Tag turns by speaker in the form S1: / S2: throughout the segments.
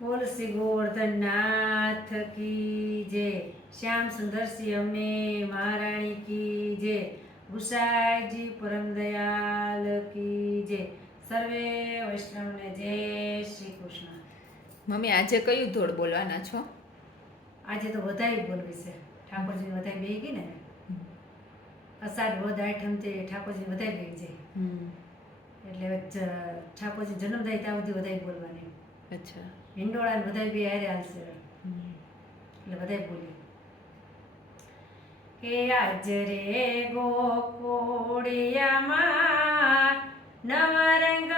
S1: બોલ શ્રી ગોવર્ધનનાથ કી જય. શ્યામ સુંદરસિંહ અમે મહારાણી કી જય. ગુસાઈજી પરમ દયાલ કી જય. સર્વે વૈષ્ણવને જય શ્રી કૃષ્ણ.
S2: મમ્મી આજે કયું ધોળ બોલવાના છો?
S1: આજે તો વધારે બોલવી છે. ઠાકોરજી વધારે બે ગઈ ને? અષાઢ વધ આઠમ છે ઠાકોરજી વધારે બેહી જાય એટલે ઠાકોરજી જન્મ થાય ત્યાં સુધી વધારે બોલવાની.
S2: અચ્છા.
S1: હિંડોળા વધારે બે હારે હાલશે. એટલે બધાય બોલી. કે આજ રે ગોકુળિયામાં નવા બતવાગે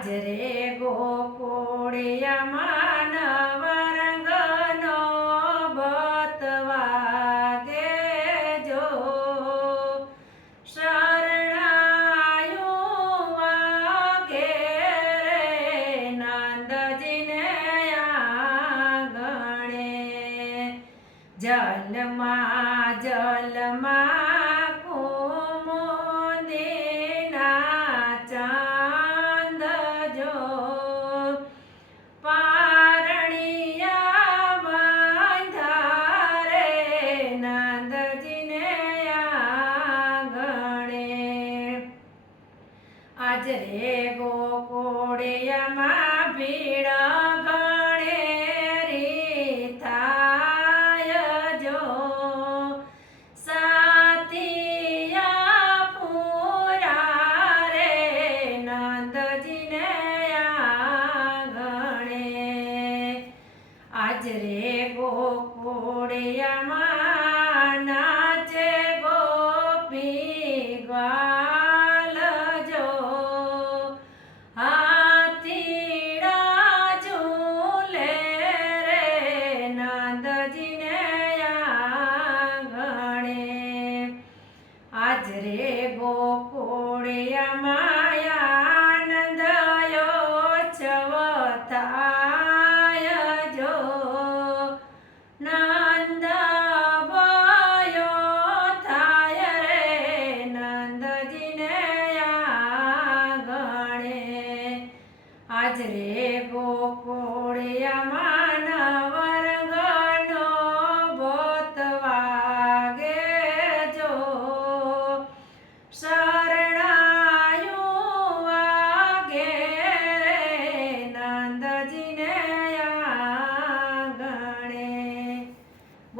S1: હાજરે ગોકુળિયામાં નવરંગનો બતવાગે જો. શરણાયું વાગે રે નંદજીને આંગણે. જલમાં જલમાં આજ રે ગોકુળિયામાં ભીડ ગણેરી થાય જો. સાતિયા પૂરા રે નંદજીને આંગણે. આજ રે ગોકુળિયામાં ગોકુળિયામાં આનંદયો છવતાય જો નંદ થાય રે નંદજીને આંગણે આજ રે